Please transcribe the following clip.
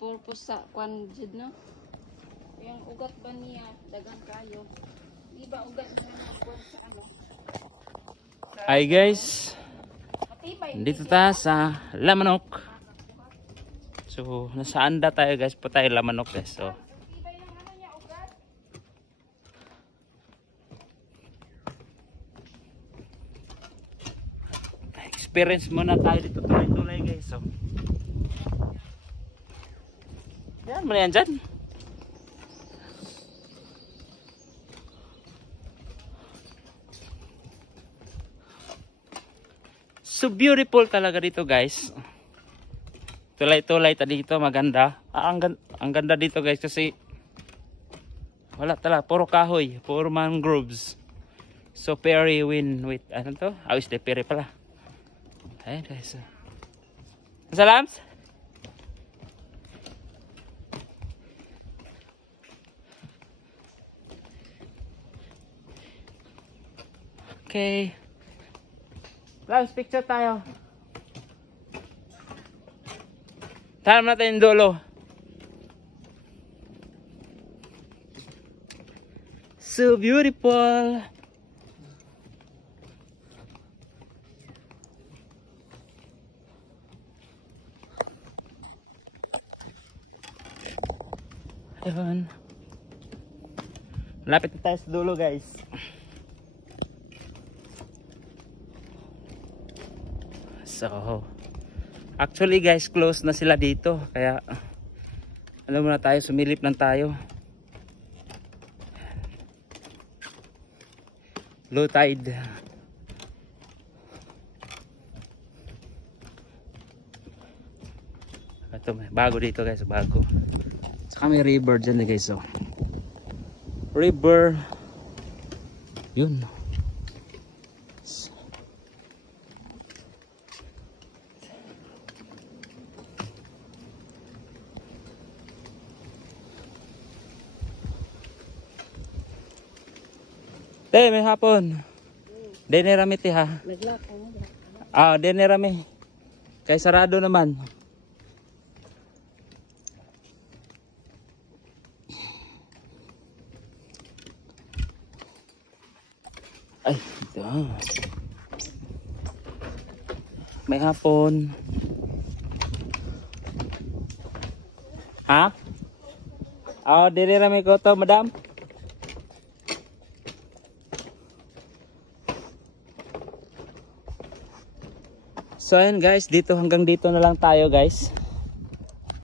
purpose sa kwan jud no. Yung ugat ba niya dagang kayo. Di ba ugat na kwan sa ano? Hi guys. Dito ta sa Lamanok. So, nasa anda tayo guys, po tayo Lamanok guys. So, experience muna tayo dito tulay-tulay guys. So, yan mo na yan dyan. So beautiful talaga dito guys. Tulay-tulay tadi dito maganda. Ang ganda dito guys kasi wala talaga, puro kahoy, puro mangroves. So perry wind with ano to? Awis de perry pala. Ayun guys. Salams. Okay. Last picture tayo. Tanam natin yung dulo. So beautiful. Ayun. Lapit na tayo sa dulo guys. So, actually guys, close na sila dito. Kaya, alam mo na tayo, sumilip lang tayo. Low tide. Ito, bago dito guys, bago. Saka may river dyan guys. So. River. Yun. May hapon. Dene rami ti ha. Dene rami. Kay sarado naman. Ay, ito. May hapon. Ha? Dene rami ko to, madam. So ayun guys, hanggang dito na lang tayo guys.